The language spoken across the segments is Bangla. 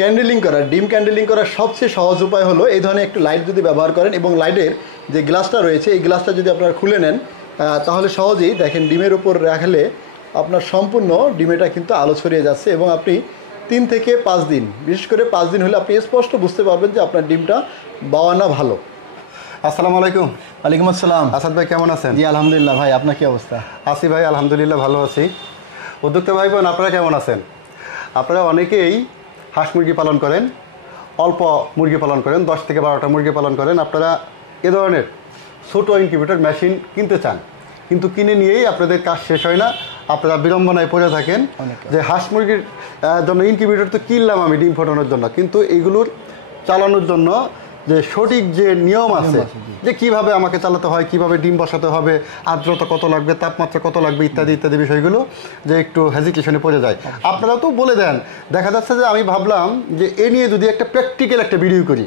ক্যান্ডেলিং করা, ডিম ক্যান্ডেলিং করার সবচেয়ে সহজ উপায় হলো এই ধরনের একটু লাইট যদি ব্যবহার করেন এবং লাইটের যে গ্লাসটা রয়েছে এই গ্লাসটা যদি আপনারা খুলে নেন তাহলে সহজেই দেখেন ডিমের উপর রাখলে আপনার সম্পূর্ণ ডিমেটা কিন্তু আলো ছড়িয়ে যাচ্ছে এবং আপনি 3 থেকে 5 দিন, বিশেষ করে 5 দিন হলে আপনি স্পষ্ট বুঝতে পারবেন যে আপনার ডিমটা বাওয়ানা ভালো। আসসালামু আলাইকুম। ওয়ালাইকুম আসসালাম। আসাদ ভাই কেমন আছেন? জি আলহামদুলিল্লাহ। ভাই আপনার কি অবস্থা? আছি ভাই, আলহামদুলিল্লাহ ভালো আছি। উদ্যোক্তা ভাই বোন আপনারা কেমন আছেন? আপনারা অনেকেই হাঁস মুরগি পালন করেন, অল্প মুরগি পালন করেন, 10 থেকে 12টা মুরগি পালন করেন। আপনারা এ ধরনের ছোটো ইনকিউবেটর মেশিন কিনতে চান, কিন্তু কিনে নিয়েই আপনাদের কাজ শেষ হয় না। আপনারা বিড়ম্বনায় পড়ে থাকেন যে হাঁস মুরগির জন্য ইনকিউবেটর তো কিনলাম আমি ডিম ফোটানোর জন্য, কিন্তু এইগুলোর চালানোর জন্য যে সঠিক যে নিয়ম আছে যে কিভাবে আমাকে চালাতে হয়, কিভাবে ডিম বসাতে হবে, আর্দ্রতা কত লাগবে, তাপমাত্রা কত লাগবে, ইত্যাদি ইত্যাদি বিষয়গুলো যে একটু হেজিটেশনে পড়ে যায়। আপনারা তো বলে দেন, দেখা যাচ্ছে যে আমি ভাবলাম যে এ নিয়ে যদি একটা প্র্যাকটিক্যাল একটা ভিডিও করি,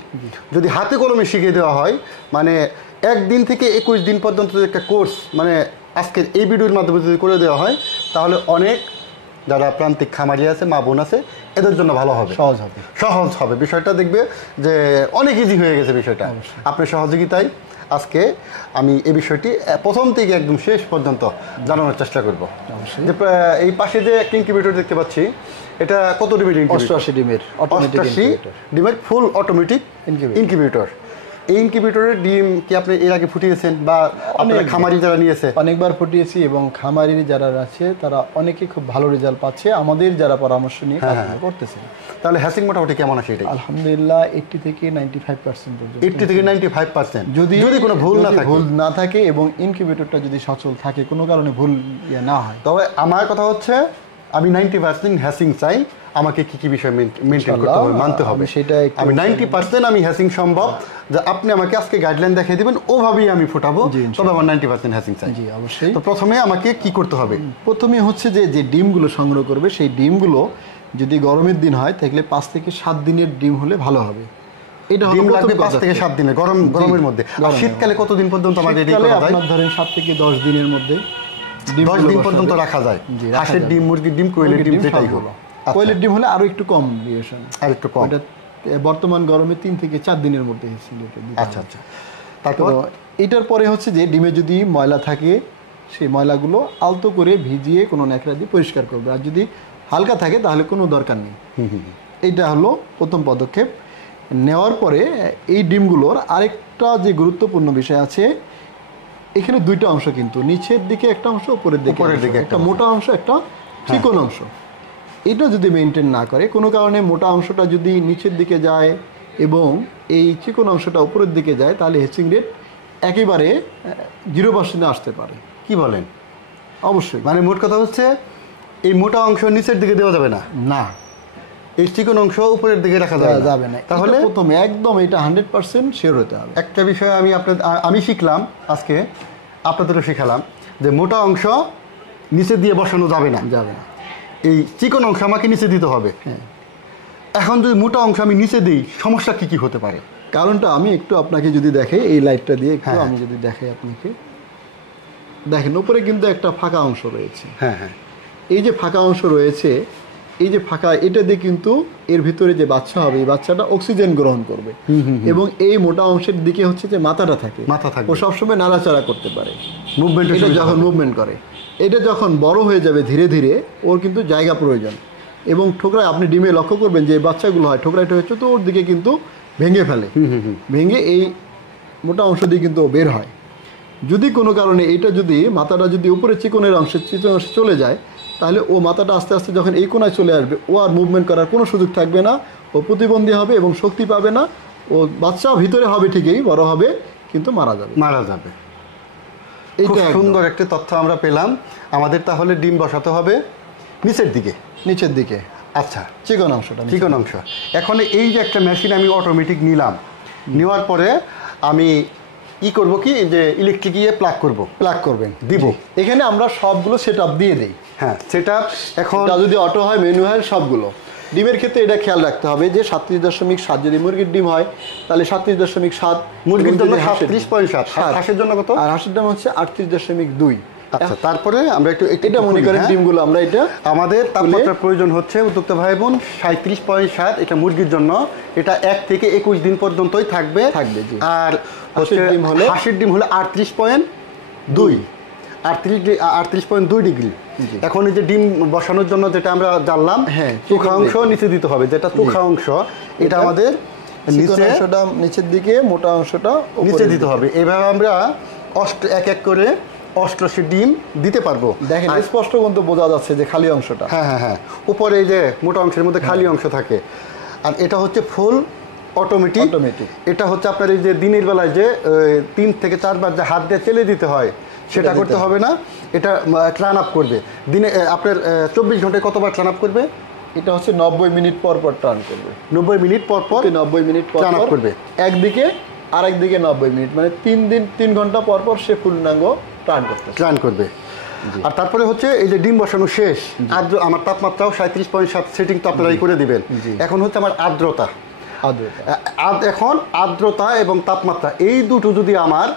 যদি হাতে কলমে শিখিয়ে দেওয়া হয়, মানে 1 দিন থেকে 21 দিন পর্যন্ত একটা কোর্স মানে আজকের এই ভিডিওর মাধ্যমে যদি করে দেওয়া হয়, তাহলে অনেক যারা প্রান্তিক খামারি আছে, মা বোন আছে, এদের জন্য ভালো হবে, সহজ হবে বিষয়টা। দেখবে যে অনেক ইজি হয়ে গেছে বিষয়টা। আপনার সহযোগিতায় আজকে আমি এই বিষয়টি প্রথম থেকে একদম শেষ পর্যন্ত জানানোর চেষ্টা করব। যে এই পাশে যে একটা ইনকিউবেটর দেখতে পাচ্ছি, এটা কত ডিমের? 88 ডিমের, 88 ডিমের ফুল অটোমেটিক ইনকিউবেটর। এই ইনকিউবেটরের ডিম কি আপনি এর আগে ফুটিয়েছেন বা আপনারা খামারি যারা নিয়েছে? অনেকবার ফুটিয়েছি এবং খামারি যারা আছে তারা অনেকে খুব ভালো রেজাল্ট পাচ্ছে, আমাদের যারা পরামর্শ নিয়ে কাজ করতেছে। তাহলে হ্যাসিং মোটামুটি কেমন আসে এটা? আলহামদুলিল্লাহ 80 থেকে 95% পর্যন্ত। 80 থেকে 95% যদি কোনো ভুল না থাকে এবং ইনকিউবেটরটা যদি সচল থাকে, কোনো কারণে ভুল না হয়। তবে আমার কথা হচ্ছে আমি 90% হ্যাসিং চাই। আমাকে কি কি বিষয় মেনটেন করতে হবে, মানতে হবে সেটা। আমি 90% আমি হ্যাসিং সম্ভব, যে আপনি আমাকে আজকে গাইডলাইন দেখিয়ে দিবেন, ওভাবেই আমি ফোটাবো, তবে আমার 90% হ্যাসিং চাই। জি অবশ্যই। তো প্রথমে আমাকে কি করতে হবে? প্রথমে হচ্ছে যে ডিমগুলো সংগ্রহ করবে, সেই ডিমগুলো যদি গরমের দিন হয় তাহলে 5 থেকে 7 দিনের ডিম হলে ভালো হবে। এটা ডিম লাগবে 5 থেকে 7 দিনের গরমের মধ্যে। আর শীতকালে কতদিন পর্যন্ত আমাদের এডি করা যায়? আপনারা ধরেন 7 থেকে 10 দিনের মধ্যে, 10 দিন পর্যন্ত রাখা যায়। হাঁসের ডিম, মুরগির ডিম, কোয়েলের ডিম যেটাই হলো। কোয়েলের ডিম হলে আরো একটু কম ডিউরেশন, আর একটু কম। এটা বর্তমান গরমে 3 থেকে 4 দিনের মধ্যে আচ্ছা আচ্ছা। তারপর এটার পরে হচ্ছে যে ডিমে যদি ময়লা থাকে সেই ময়লাগুলো আলতো করে ভিজিয়ে কোনো ন্যাকড়া দিয়ে পরিষ্কার করবে, আর যদি হালকা থাকে তাহলে কোনো দরকার নেই। এইটা হলো প্রথম পদক্ষেপ। নেওয়ার পরে এই ডিমগুলোর আরেকটা যে গুরুত্বপূর্ণ বিষয় আছে, এখানে 2টা অংশ কিন্তু, নিচের দিকে একটা অংশ, উপরের দিকে একটা মোটা অংশ, একটা চিকন অংশ। এটা যদি মেনটেন না করে, কোনো কারণে মোটা অংশটা যদি নিচের দিকে যায় এবং এই চিকন অংশটা উপরের দিকে যায়, তাহলে হ্যাচিং রেট একেবারে 0% আসতে পারে। কি বলেন? অবশ্যই। মানে মোট কথা হচ্ছে এই মোটা অংশ নিচের দিকে দেওয়া যাবে না, না এই চিকন অংশ উপরের দিকে রাখা যাবে না। তাহলে প্রথমে একদম এটা 100% শিওর হতে হবে। একটা বিষয় আমি শিখলাম আজকে, আপনাদেরও শিখালাম, যে মোটা অংশ নিচে দিয়ে বসানো যাবে না, এই চিকন অংশ আমাকে নিচে দিতে হবে। এখন যদি মোটা অংশ আমি নিচে দিই, সমস্যা কি কি হতে পারে? কারণটা আমি একটু আপনাকে যদি দেখাই, এই লাইটটা দিয়ে একটু আমি যদি দেখাই আপনাকে, দেখেন উপরে কিন্তু একটা ফাঁকা অংশ রয়েছে। এই যে ফাঁকা অংশ রয়েছে, এই যে ফাঁকা, এটা দিয়ে কিন্তু এর ভিতরে যে বাচ্চা হবে, এই বাচ্চাটা অক্সিজেন গ্রহণ করবে এবং এই মোটা অংশের দিকে হচ্ছে যে মাথা থাকে, ও সবসময় নাড়াচাড়া করতে পারে, যখন মুভমেন্ট করে। এটা যখন বড় হয়ে যাবে ধীরে ধীরে, ওর কিন্তু জায়গা প্রয়োজন। এবং ঠোকরায় আপনি ডিমে লক্ষ্য করবেন যে বাচ্চাগুলো হয়, ঠোকরাইটা হচ্ছে তো ওর দিকে কিন্তু ভেঙে ফেলে, ভেঙে এই মোটা অংশ দিয়ে কিন্তু বের হয়। যদি কোনো কারণে এইটা যদি মাথাটা যদি উপরে চিকনের অংশে চলে যায়, তাহলে ও মাথাটা আস্তে আস্তে যখন এই কোনায় চলে আসবে, ও আর মুভমেন্ট করার কোনো সুযোগ থাকবে না, ও প্রতিবন্ধী হবে এবং শক্তি পাবে না। ও বাচ্চা ভিতরে হবে ঠিকই, বড় হবে, কিন্তু মারা যাবে। এইটা সুন্দর একটা তথ্য আমরা পেলাম। আমাদের তাহলে ডিম বসাতে হবে নিচের দিকে। আচ্ছা, চিকন অংশ। এখন এই যে একটা মেশিন আমি অটোমেটিক নিলাম, নেওয়ার পরে আমি কি করব, কি যে ইলেকট্রিক দিয়ে প্লাগ করবেন দিব। এখানে আমরা সবগুলো সেট আপ দিয়ে দিই। Set up. এখন যদি অটো হয়, মেনু হয়, সবগুলো। ডিমের ক্ষেত্রে এটা খেয়াল রাখতে হবে যে 37.7 যদি মুরগির ডিম হয় তাহলে 37.7, মুরগির জন্য 37.7, হাঁসের জন্য কত? আর হাঁসের দাম হচ্ছে 38.2। আচ্ছা, তারপরে আমরা একটু এটা মনে করেন ডিমগুলো আমরা এটা আমাদের তাপমাত্রার প্রয়োজন হচ্ছে উদ্যোক্তা ভাই বোন 37.7, এটা মুরগির জন্য, এটা 1 থেকে 21 দিন পর্যন্তই থাকবে। আর হচ্ছে হাঁসের ডিম হলো 38.2, 38.2 ডিগ্রি। এখন এই যে ডিম বসানোর জন্য যেটা আমরা জানলাম, চোখা অংশ নিচে দিতে হবে, যেটা চোখা অংশ এটা আমাদের নিচের দিকে, মোটা অংশটা নিচে দিতে হবে। এভাবে আমরা এক এক করে 88 ডিম দিতে পারবো। দেখেন স্পষ্ট কিন্তু বোঝা যাচ্ছে যে খালি অংশটা। হ্যাঁ, উপরে এই যে মোটা অংশের মধ্যে খালি অংশ থাকে। আর এটা হচ্ছে ফুল অটোমেটিক। এটা হচ্ছে আপনার এই যে দিনের বেলায় যে 3 থেকে 4 বার যে হাত দিয়ে চেলে দিতে হয়, সেটা করতে হবে না। এটা টার্ন আপ করবে দিনে আপনার 24 ঘন্টায় কতবার টার্ন আপ করবে? এটা হচ্ছে 90 মিনিট পর পর টার্ন করবে। 90 মিনিট পর পর 90 মিনিট পর টার্ন আপ করবে একদিকে, আরেক দিকে 90 মিনিট, মানে 3 ঘন্টা পর পর সে পূর্ণাঙ্গ টার্ন করবে। আর তারপরে হচ্ছে এই যে ডিম বসানো শেষ, আমার তাপমাত্রাও 37.7 সেটিং তো আপনারাই করে দিবেন। এখন হচ্ছে আমার আর্দ্রতা। এখন আর্দ্রতা এবং তাপমাত্রা এই দুটো যদি আমার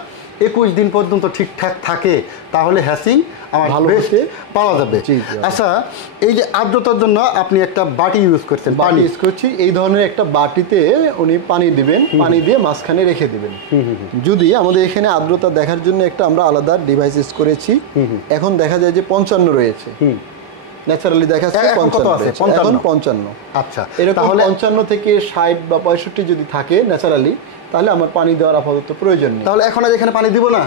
21 দিন পর্যন্ত ঠিকঠাক থাকে, তাহলে হ্যাসিং আমার ভালো পাওয়া যাবে। আচ্ছা, এই যে আর্দ্রতার জন্য আপনি একটা বাটি ইউজ করছেন। বাটি ইউজ করছি, এই ধরনের একটা বাটিতে উনি পানি দিবেন, পানি দিয়ে মাঝখানে রেখে দিবেন। যদি আমাদের এখানে আর্দ্রতা দেখার জন্য একটা আমরা আলাদা ডিভাইস ইউজ করেছি। এখন দেখা যায় যে 55 রয়েছে, ন্যাচারালি দেখাচ্ছে 55। আচ্ছা, এরকম 55 থেকে 60 বা 65 যদি থাকে ন্যাচারালি, তাহলে আমার পানি দেওয়ার আপাতত প্রয়োজন নেই। তাহলে এখন আর এখানে পানি দিব না?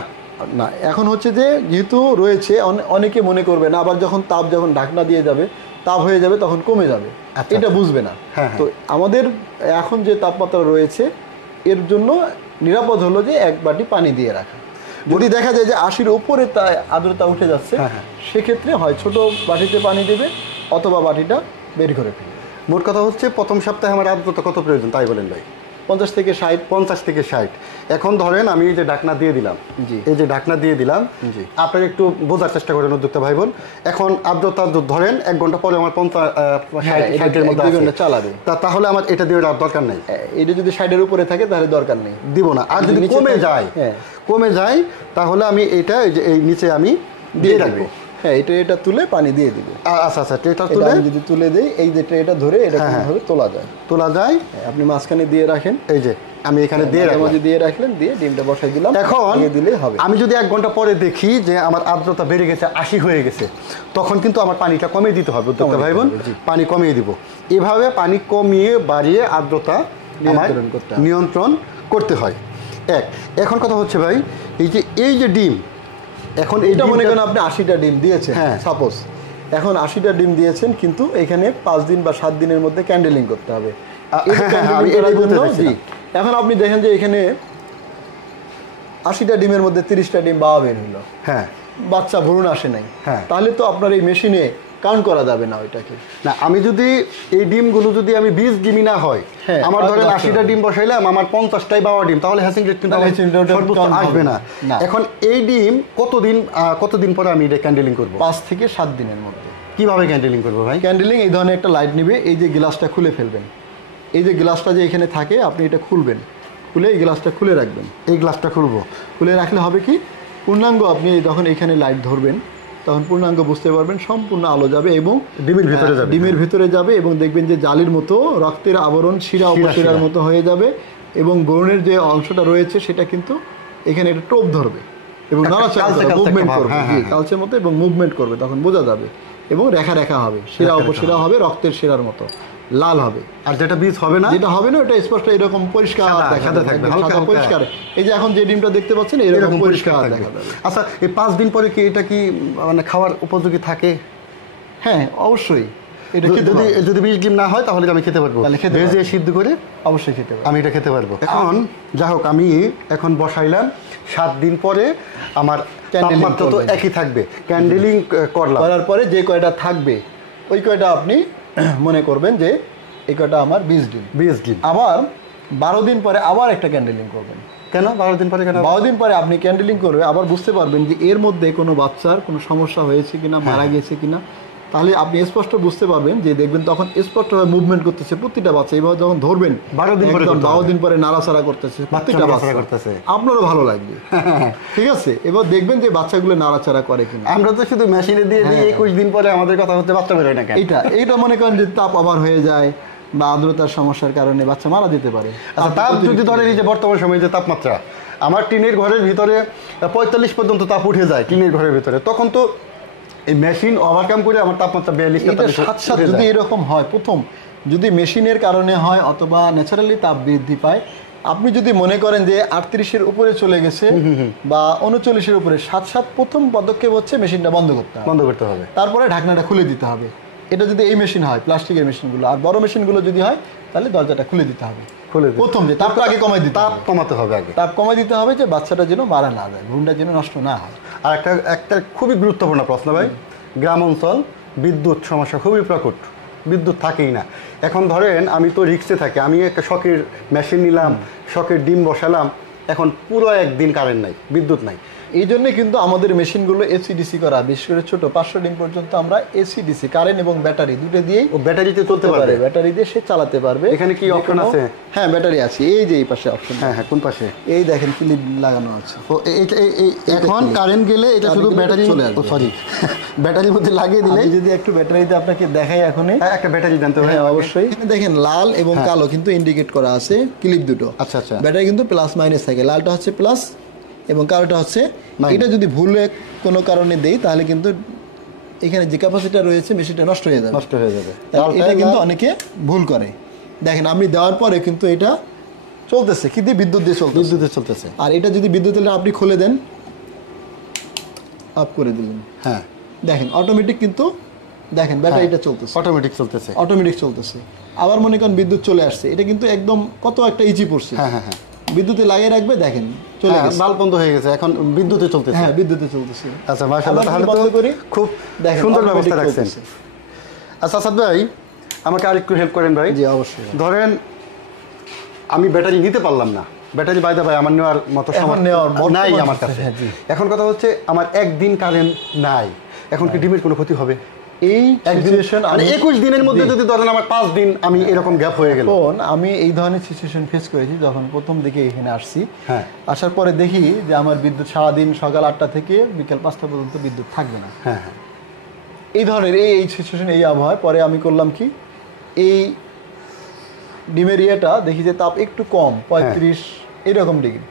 না, এখন হচ্ছে যে যেহেতু রয়েছে, অনেকে মনে করবে না, আবার যখন ঢাকনা দিয়ে যাবে, তাপ হয়ে যাবে, তখন কমে যাবে, এটা বুঝবে না। তো আমাদের এখন যে তাপমাত্রা রয়েছে, এর জন্য নিরাপদ হলো যে 1 বাটি পানি দিয়ে রাখা। যদি দেখা যায় যে 80-র উপরে আর্দ্রতা উঠে যাচ্ছে, সেক্ষেত্রে হয় ছোট বাটিতে পানি দেবে, অথবা বাটিটা বের করে ফেলবে। মোট কথা হচ্ছে প্রথম সপ্তাহে আমার আর্দ্রতা কত প্রয়োজন তাই বলেন ভাই? 50 থেকে 60। 50 থেকে 60। এখন ধরেন আমি এই যে ঢাকনা দিয়ে দিলাম, এই যে ঢাকনা দিয়ে দিলাম, আপনারা একটু বোঝার চেষ্টা করেন উদ্যোক্তা ভাই বোন। এখন আর্দ্রতা ধরেন 1 ঘন্টা পরে আমার 50-60-এর মধ্যে চালাবে, তাহলে আমার এটা দিয়ে দরকার নেই। এটা যদি 60-এর উপরে থাকে তাহলে দরকার নেই, দিব না। আর যদি কমে যায় তাহলে আমি এটা এই নিচে আমি দিয়ে রাখবো। এটা তুলে পানি দিয়ে দিব। আচ্ছা, এটা তুলে যদি তুলে দেই, এই যে ট্রেটা ধরে এটা কিভাবে তোলা যায়, আপনি মাঝখানে দিয়ে রাখেন। এই যে আমি এখানে দিয়ে রাখলেন, দিয়ে ডিমটা বসাই দিলাম। এখন দিলেই হবে। আমি যদি 1 ঘন্টা পরে দেখি যে আমার আর্দ্রতা বেড়ে গেছে, 80 হয়ে গেছে, তখন কিন্তু আমার পানিটা কমিয়ে দিতে হবে উদ্যোক্তা ভাই বোন। পানি কমিয়ে দিব। এভাবে পানি কমিয়ে বাড়িয়ে আর্দ্রতা নিয়ন্ত্রণ করতে হয়। এখন কথা হচ্ছে ভাই, এই যে ডিম, এখন এটা মনে করেন আপনি 80টা ডিম দিয়েছেন, সাপোজ এখন 80টা ডিম দিয়েছেন, কিন্তু এখানে 5 দিন বা 7 দিনের মধ্যে ক্যান্ডেলিং করতে হবে। এখন আপনি দেখেন যে এখানে 80টা ডিমের মধ্যে 30টা ডিম বাবা বের হইলো, বাচ্চা ভ্রূণ আসে নাই, তাহলে তো আপনার এই মেশিনে কাউন্ট করা যাবে না ওইটাকে। না, আমি যদি এই ডিমগুলো যদি আমি 20 ডিমই না হয়, আমার ধরেন 80টা ডিম বসাইলাম, আমার 50টাই বাবা ডিম, তাহলে হ্যাসিং রেট কিন্তু আসবে না। এখন এই ডিম কতদিন পরে আমি এটা ক্যান্ডেলিং করব? 5 থেকে 7 দিনের মধ্যে। কিভাবে ক্যান্ডেলিং করবো ভাই? ক্যান্ডেলিং এই ধরনের একটা লাইট নিবে, এই যে গ্লাসটা খুলে ফেলবেন, এই যে গ্লাসটা যে এখানে থাকে, আপনি এটা খুলবেন, খুলে এই গ্লাসটা খুলে রাখবেন। এই গ্লাসটা খুলে রাখলে হবে কি, পূর্ণাঙ্গ আপনি যখন এখানে লাইট ধরবেন, তখন পূর্ণাঙ্গ বুঝতে পারবেন, সম্পূর্ণ আলো যাবে এবং ডিমের ভিতরে যাবে, এবং দেখবেন যে জালির মতো রক্তের আবরণ শিরা উপশিরার মতো হয়ে যাবে, এবং ব্রণের যে অংশটা রয়েছে সেটা কিন্তু এখানে একটা টোপ ধরবে এবং মুভমেন্ট করবে, কালচের মতো, এবং মুভমেন্ট করবে, তখন বোঝা যাবে, এবং রেখা হবে, শিরা উপশিরা হবে রক্তের শিরার মতো লাল হবে। আর যেটা বীজ হবে না, ওটা স্পষ্ট এরকম পরিষ্কার পরিষ্কার। এই যে এখন যে ডিমটা দেখতে পাচ্ছেন এরকম পরিষ্কার দেখা যাবে। আচ্ছা, এই 5 দিন পরে কি এটা কি মানে খাওয়ার উপযোগী থাকে? হ্যাঁ, অবশ্যই। এটা যদি 20 ডিম না হয় তাহলে আমি খেতে পারবো, ভেজে সিদ্ধ করে অবশ্যই খেতে পারবো, আমি এটা খেতে পারবো। এখন যাই হোক, আমি এখন বসাইলাম, 7 দিন পরে আমার তাপমাত্রা তো একই থাকবে, ক্যান্ডেলিং করার পরে যে কয়টা থাকবে ওই কয়টা আপনি মনে করবেন যে এই কয়টা আমার 20 ডিম। আবার 12 দিন পরে আবার একটা ক্যান্ডেলিং করবেন। কেন 12 দিন পরে? 12 দিন পরে আপনি ক্যান্ডেলিং করবে, আবার বুঝতে পারবেন যে এর মধ্যে কোনো বাচ্চার কোনো সমস্যা হয়েছে কিনা, মারা গেছে কিনা, তাহলে আপনি স্পষ্ট বুঝতে পারবেন যে দেখবেন তখন স্পষ্টভাবে মুভমেন্ট করতেছে প্রতিটা বাচ্চা। এইভাবে যখন ধরবেন 12 দিন পরে নাড়াচাড়া করতেছে প্রতিটা বাচ্চা করতেছে, আপনারও ভালো লাগবে। ঠিক আছে, এবার দেখবেন যে বাচ্চাগুলো নাড়াচাড়া করে কিনা। আমরা তো শুধু মেশিনে দিয়ে দিই, 21 দিন পরে আমাদের কথা হচ্ছে বাচ্চা বেরোয় না কেন। এইটা মনে করেন যে তাপ আবার হয়ে যায় বা আর্দ্রতার সমস্যার কারণে বাচ্চা মারা যেতে পারে। আচ্ছা, তাপ যদি ধরেন এই যে বর্তমান সময়ে যে তাপমাত্রা, আমার টিনের ঘরের ভিতরে 45 পর্যন্ত তাপ উঠে যায় টিনের ঘরের ভিতরে, তখন তো এই মেশিন ওভারকাম করে আমার তাপমাত্রা 42 যদি এরকম হয়, প্রথম যদি মেশিনের কারণে হয় অথবা ন্যাচারালি তাপ বৃদ্ধি পায়, আপনি যদি মনে করেন যে 38-এর উপরে চলে গেছে বা 39-এর উপরে, সাথে প্রথম পদক্ষেপ হচ্ছে মেশিনটা বন্ধ করতে হবে, তারপরে ঢাকনাটা খুলে দিতে হবে। এটা যদি এই মেশিন হয়, প্লাস্টিকের মেশিনগুলো, আর বড় মেশিনগুলো যদি হয় তাহলে দরজাটা খুলে দিতে হবে। প্রথম যে তাপটা আগে তাপ কমাতে হবে, তাপ কমাই দিতে হবে যে বাচ্চাটা যেন মারা না যায়, ঘুমটা যেন নষ্ট না হয়। আর একটা খুবই গুরুত্বপূর্ণ প্রশ্ন ভাই, গ্রাম অঞ্চল বিদ্যুৎ সমস্যা খুবই প্রকট, বিদ্যুৎ থাকেই না। এখন ধরেন আমি তো রিক্সে থাকি, আমি একটা শখের মেশিন নিলাম, শখের ডিম বসালাম, এখন পুরো একদিন কারেন্ট নাই, বিদ্যুৎ নাই। এই জন্য কিন্তু আমাদের মেশিনগুলো এসিডিসি করা, বিশেষ করে ছোট 500 ডিম পর্যন্ত আমরা এসিডিসি, কারেন্ট এবং ব্যাটারি দুটো দিয়েই, ব্যাটারিতে চলতে পারবে, ব্যাটারি দিয়ে সে চালাতে পারবে। এখানে কি অপশন আছে? হ্যাঁ, ব্যাটারি আছে, এই যে এই পাশে অপশন। হ্যাঁ, কোন পাশে? এই দেখেন ক্লিপ লাগানো আছে। এখন কারেন্ট গেলে এটা শুধু ব্যাটারি চলে আসবে, সরি ব্যাটারির মধ্যে লাগিয়ে দিলে। যদি একটু ব্যাটারিতে আপনাকে দেখাই এখনই, একটা ব্যাটারি জানতে হবে অবশ্যই। দেখেন লাল এবং কালো কিন্তু ইন্ডিকেট করা আছে ক্লিপ দুটো। আচ্ছা আচ্ছা, ব্যাটারি কিন্তু প্লাস মাইনাস থাকে, লালটা হচ্ছে প্লাস এবং কালোটা হচ্ছে। এটা যদি ভুলে কোনো কারণে দেই তাহলে কিন্তু এখানে যে ক্যাপাসিটার রয়েছে মেশিনটা নষ্ট হয়ে যাবে। এটা কিন্তু অনেকে ভুল করে। দেখেন আমি দেওয়ার পরে কিন্তু এটা চলতেছে, কিন্তু বিদ্যুৎ দিয়ে চলতেছে। আর এটা যদি বিদ্যুৎ দিলে আপনি খুলে দেন, অফ করে দিলেন, হ্যাঁ দেখেন অটোমেটিক কিন্তু দেখেন ব্যাটারিটা চলতেছে, অটোমেটিক চলতেছে। আবার মনে করেন বিদ্যুৎ চলে আসছে, এটা কিন্তু একদম কত একটা ইজি পড়ছে। হ্যাঁ, বিদ্যুতে লাগিয়ে রাখবে, দেখেন চলে গেছে, বাল্ব বন্ধ হয়ে গেছে, এখন বিদ্যুতে চলতেছে। হ্যাঁ, বিদ্যুতে চলতেছে। আচ্ছা, মাশাআল্লাহ, তাহলে তো খুব সুন্দর ব্যবস্থা রাখছেন। আচ্ছা আসাদ ভাই, আমাকে আরেকটু হেল্প করেন ভাই। জি অবশ্যই। ধরেন আমি ব্যাটারি নিতে পারলাম না, ব্যাটারি বাইদা ভাই আমার নেওয়ার মতো সময় নাই আমার কাছে। এখন কথা হচ্ছে আমার একদিন কারেন্ট নাই, এখন কি ডিমের কোনো ক্ষতি হবে? এই সিচুয়েশন 21 দিনের মধ্যে যদি ধরেন আমার 5 দিন আমি এরকম গ্যাপ হয়ে গেল। আমি এই ধরনের সিচুয়েশন ফেস করেছি যখন প্রথম দিকে এখানে আসছি। আসার পরে দেখি যে আমার বিদ্যুৎ সারাদিন সকাল 8টা থেকে বিকেল 5টা পর্যন্ত বিদ্যুৎ থাকবে না। এই ধরনের এই সিচুয়েশন, এই আবহাওয়ায় পরে আমি করলাম কি, এই ডিমের ইয়েটা দেখি যে তাপ একটু কম, 35 এরকম ডিগ্রি।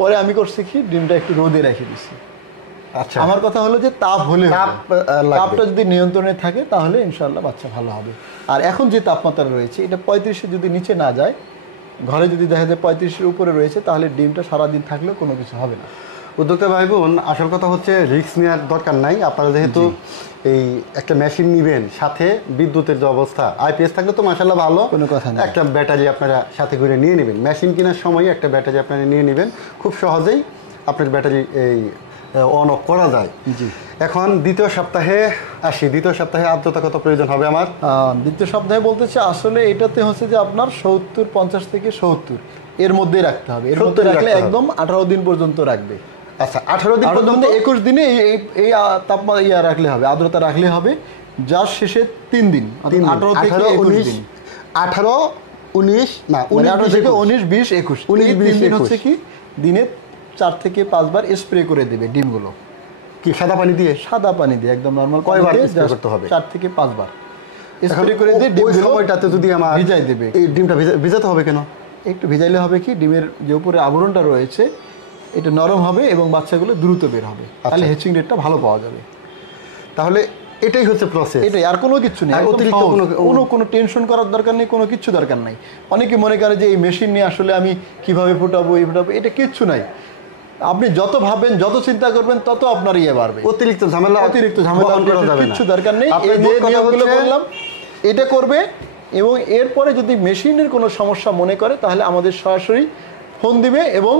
পরে আমি করছি কি, ডিমটা একটু রোদে রেখে দিচ্ছি। আচ্ছা, আমার কথা হলো যে তাপটা যদি নিয়ন্ত্রণে থাকে তাহলে ইনশাআল্লাহ বাচ্চা ভালো হবে। আর এখন যে তাপমাত্রা রয়েছে এটা 35-এর যদি নিচে না যায়, ঘরে যদি দেখা যায় 35-এর উপরে রয়েছে, তাহলে ডিমটা সারাদিন থাকলেও কোনো কিছু হবে না। উদ্যোক্তা ভাই বোন, আসল কথা হচ্ছে রিস্ক নেওয়ার দরকার নাই। আপনারা যেহেতু এই একটা মেশিন নিবেন, সাথে বিদ্যুতের যে অবস্থা, আইপিএস থাকলে তো মাশাআল্লাহ ভালো, কোনো কথা নেই। একটা ব্যাটারি আপনারা সাথে করে নিয়ে নেবেন। মেশিন কেনার সময় একটা ব্যাটারি আপনারা নিয়ে নেবেন, খুব সহজেই আপনার ব্যাটারি এই অন অফ করা যায়। এখন দ্বিতীয় সপ্তাহে আসি, দ্বিতীয় সপ্তাহে আর্দ্রতা কত প্রয়োজন হবে আমার? দ্বিতীয় সপ্তাহে বলতেছে আসলে এটাতে হচ্ছে যে আপনার 50 থেকে 70 এর মধ্যে রাখতে হবে। এর মধ্যে রাখলে একদম 18 দিন পর্যন্ত রাখবে। আচ্ছা, 18 দিন পর্যন্ত, 21 দিনে এই তাপমাত্রা রাখলে হবে, আর্দ্রতা রাখলে হবে। যার শেষে 3 দিন, 18 থেকে 21 দিন। 18, 19 না, 18 থেকে 19, 20, 21 দিন হচ্ছে কি দিনে 4 থেকে 5 বার স্প্রে করে দেবে ডিমগুলো। কি সাদা পানি দিয়ে? সাদা পানি দিয়ে একদম নরমাল। কয়বার স্প্রে করতে হবে? 4 থেকে 5 বার স্প্রে করে দিয়ে ওই সময়টাতে যদি আমার ভিজাই দেবে। এই ডিমটা ভিজাতে হবে কেন? একটু ভিজাইলে হবে কি, ডিমের যে উপরে আবরণটা রয়েছে এটা নরম হবে এবং বাচ্চাগুলো দ্রুত বের হবে, তাহলে হ্যাচিং রেটটা ভালো পাওয়া যাবে। তাহলে এটাই হচ্ছে প্রসেস, এটাই, আর কোনো কিছু নেই। অতিরিক্ত কোনো টেনশন করার দরকার নেই, কোনো কিছু দরকার নাই। অনেকে মনে করে যে এই মেশিন নিয়ে আসলে আমি কিভাবে ফোটাবো, এটা কিচ্ছু নাই। আপনি যত ভাববেন, যত চিন্তা করবেন, তত আপনার ইয়ে বাড়বে। অতিরিক্ত ঝামেলা কিছু দরকার নেই। এই যে নিয়মগুলো বললাম এটা করবে, এবং এরপরে যদি মেশিনের কোনো সমস্যা মনে করে তাহলে আমাদের সরাসরি ফোন দিবে এবং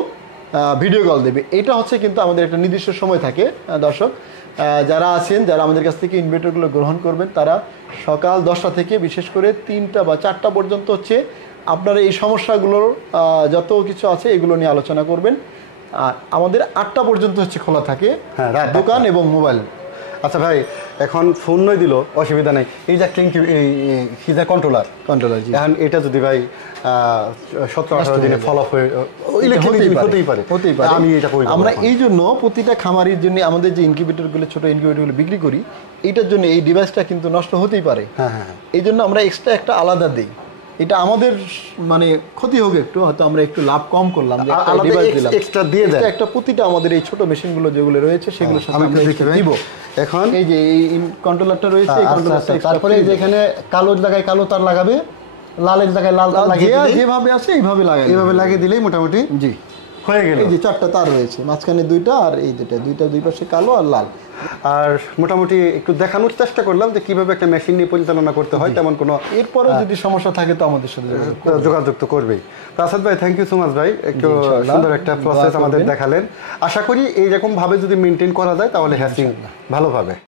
ভিডিও কল দেবে। এটা হচ্ছে কিন্তু আমাদের একটা নির্দিষ্ট সময় থাকে। দর্শক যারা আছেন, যারা আমাদের কাছ থেকে ইনভার্টারগুলো গ্রহণ করবেন, তারা সকাল 10টা থেকে বিশেষ করে 3টা বা 4টা পর্যন্ত হচ্ছে আপনারা এই সমস্যাগুলোর যত কিছু আছে এগুলো নিয়ে আলোচনা করবেন। আর আমাদের 8টা পর্যন্ত হচ্ছে খোলা থাকে দোকান এবং মোবাইল। আচ্ছা ভাই, এখন ফোনই দিল অসুবিধা নাই। এই যে হিজার কন্ট্রোলার জি এখন এটা যদি ভাই 17-18 দিনে ফল অফ হতেই পারে। আমি এটা আমরা এই জন্য প্রতিটা খামারির জন্য আমাদের যে ইনকিউবেটরগুলো ছোট ইনকিউবেটরগুলো বিক্রি করি, এটার জন্য এই ডিভাইসটা কিন্তু নষ্ট হতেই পারে। এই জন্য আমরা এক্সট্রা একটা আলাদা দিই। এটা আমাদের মানে ক্ষতি হোক একটু, হয়তো আমরা একটু লাভ কম করলাম যে একটা ডিভাইস দিলাম, এক্সট্রা দিয়ে দেন। একটা প্রতিটা আমাদের এই ছোট মেশিনগুলো যেগুলো রয়েছে সেগুলোর সাথে আমরা দিব। এখন এই যে এই কন্ট্রোলারটা রয়েছে, এই কন্ট্রোলারটা তারপরে যেখানে কালোর জায়গায় কালো তার লাগাবে, লালের জায়গায় লাল তার লাগিয়ে দিলেই, যেভাবে আছে এইভাবে লাগিয়ে দিলেই মোটামুটি জি হয়ে গেল। এই যে 4টা তার রয়েছে, মাঝখানে 2টা আর এই দুইটা দুই পাশে কালো আর লাল। আর মোটামুটি একটু দেখানোর চেষ্টা করলাম যে কিভাবে একটা মেশিন নিয়ে পরিচালনা করতে হয়। তেমন কোনো এরপরে যদি সমস্যা থাকে তো আমাদের সাথে যোগাযোগ তো করবেই। তো আসাদ ভাই, থ্যাংক ইউ সো মাচ ভাই, একটু সুন্দর একটা প্রসেস আমাদের দেখালেন। আশা করি এইরকম ভাবে যদি মেনটেন করা যায় তাহলে হ্যাচিং ভালোভাবে